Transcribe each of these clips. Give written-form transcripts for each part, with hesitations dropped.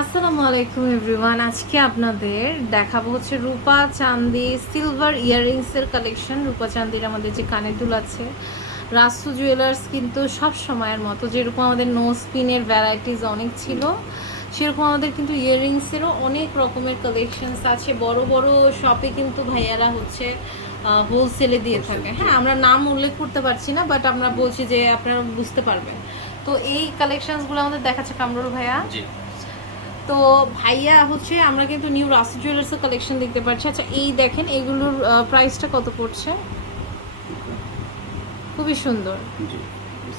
আসসালামু আলাইকুম এভরিওয়ান। আজকে আপনাদের দেখাবো হচ্ছে রূপা চাঁদি সিলভার ইয়াররিংসের কালেকশন। রূপা চাঁদির আমাদের যে কানের দুল আছে, রাসু জুয়েলার্স কিন্তু সব সময়ের মতো যেরকম আমাদের নো স্পিনের ভ্যারাইটিস অনেক ছিল, সেরকম আমাদের কিন্তু ইয়াররিংসেরও অনেক রকমের কালেকশনস আছে। বড় বড় শপে কিন্তু ভাইয়ারা হচ্ছে হোলসেলে দিয়ে থাকে। হ্যাঁ, আমরা নাম উল্লেখ করতে পারছি না, বাট আমরা বলছি যে আপনারা বুঝতে পারবেন। তো এই কালেকশনসগুলো আমাদের দেখাচ্ছে কামরুল ভাইয়া। তো ভাইয়া হচ্ছে আমরা কিন্তু নিউ রাসু জুয়েলার্সের কালেকশন দেখতে পাচ্ছি। আচ্ছা, এই দেখেন এগুলোর প্রাইসটা কত পড়ছে? খুবই সুন্দর।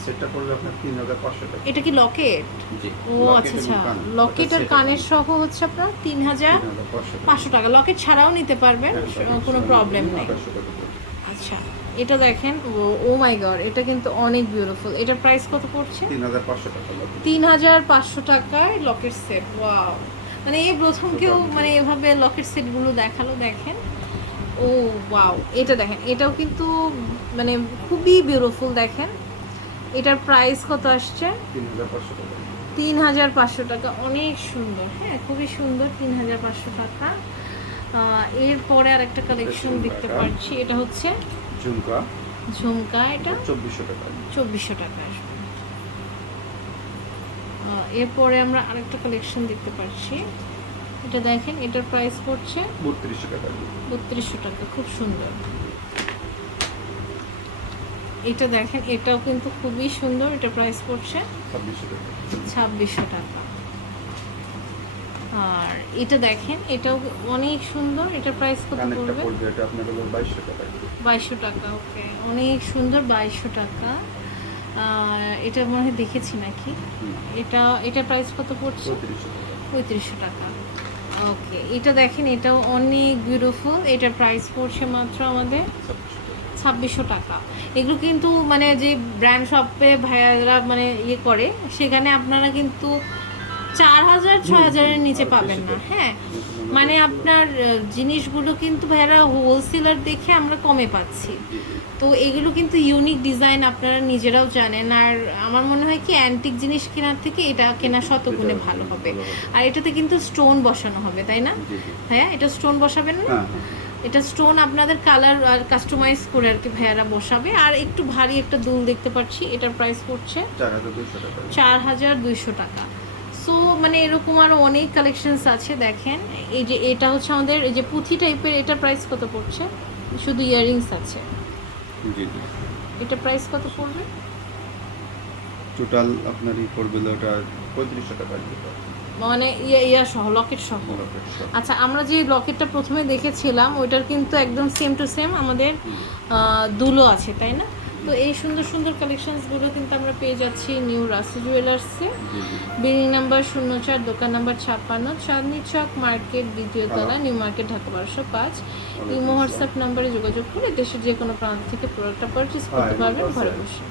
সেটটা পড়বে আপনার 3500 টাকা। এটা কি লকেট? জি। ও আচ্ছা আচ্ছা, লকেট আর কানের সহ হচ্ছে আপনার 3500 টাকা। লকেট ছাড়াও নিতে পারবেন, কোনো প্রবলেম নেই। আচ্ছা, এটা দেখেন, ও মাই গড, এটা কিন্তু অনেক বিউটিফুল। এটার প্রাইস কত পড়ছে? 3500 টাকা। 3500 টাকায় লকেট সেট। ওয়াও, মানে এই প্রথম কেউ মানে এভাবে লকেট সেটগুলো দেখালো। দেখেন, ও ওয়াও, এটা দেখেন, এটাও কিন্তু মানে খুবই বিউটিফুল। দেখেন এটার প্রাইস কত আসছে? 3500 টাকা। 3500 টাকা, অনেক সুন্দর। হ্যাঁ, খুবই সুন্দর, 3500 টাকা। এরপরে আর একটা কালেকশন দেখতে পাচ্ছি, এটা হচ্ছে ঝুমকা। ঝুমকা, এটা 2400 টাকা। 2400 টাকা আসবে। এরপরে আমরা আরেকটা কালেকশন দেখতে পাচ্ছি, এটা দেখেন, এটার প্রাইস পড়ছে 3200 টাকা। 3200 টাকা, খুব সুন্দর। এটা দেখেন, এটাও কিন্তু খুবই সুন্দর। এটার প্রাইস পড়ছে 2600 টাকা। আর এটা দেখেন, এটাও অনেক সুন্দর। এটার প্রাইস কত পড়বে? এটা আপনার হলো 2200 টাকা। 2200 টাকা, ওকে, অনেক সুন্দর, 2200 টাকা। এটা মনে হয় দেখেছি নাকি। এটা প্রাইস কত পড়ছে? 3500 টাকা। ওকে, এটা দেখেন, এটাও অনেক বিউটিফুল। এটার প্রাইস পড়ছে মাত্র আমাদের 2600 টাকা। এগুলো কিন্তু মানে যে ব্র্যান্ড শপে ভাইয়ারা মানে ইয়ে করে, সেখানে আপনারা কিন্তু 4000 6000-এর নিচে পাবেন না। হ্যাঁ, মানে আপনার জিনিসগুলো কিন্তু ভাইয়ারা হোলসেলার দেখে আমরা কমে পাচ্ছি। তো এগুলো কিন্তু ইউনিক ডিজাইন, আপনারা নিজেরাও জানেন। আর আমার মনে হয় কি, অ্যান্টিক জিনিস কেনার থেকে এটা কেনা শতগুণে ভালো হবে। আর এটাতে কিন্তু স্টোন বসানো হবে, তাই না ভাইয়া? এটা স্টোন বসাবেন না? এটা স্টোন আপনাদের কালার আর কাস্টমাইজ করে আর কি ভাইয়ারা বসাবে। আর একটু ভারী একটা দুল দেখতে পাচ্ছি, এটার প্রাইস পড়ছে 4200 টাকা। সো মানে এরকম আরও অনেক কালেকশনস আছে। দেখেন, এই যে এটা হচ্ছে আমাদের এই যে পুঁথি টাইপের, এটার প্রাইস কত পড়ছে? শুধু ইয়াররিংস আছে। এটা প্রাইস কত পড়বে? টোটাল আপনারই পড়বে ওটা 3500 টাকা। মানে ইয়া সহ, লকেট সহ। আচ্ছা, আমরা যে লকেটটা প্রথমে দেখেছিলাম ওইটার কিন্তু একদম সেম টু সেম আমাদের দুলো আছে, তাই না? তো এই সুন্দর সুন্দর কালেকশনসগুলো কিন্তু আমরা পেয়ে যাচ্ছি নিউ রাসু জুয়েলার্সে। বিল্ডিং নাম্বার 04, দোকান নাম্বার 56, চাঁদনি চক মার্কেট, দ্বিতীয় তলা, new market, Dhaka 1205। Imo WhatsApp নাম্বারে যোগাযোগ করে দেশের যে কোনো প্রান্ত থেকে প্রোডাক্টটা পারচেস করতে পারবেন ঘরে বসে।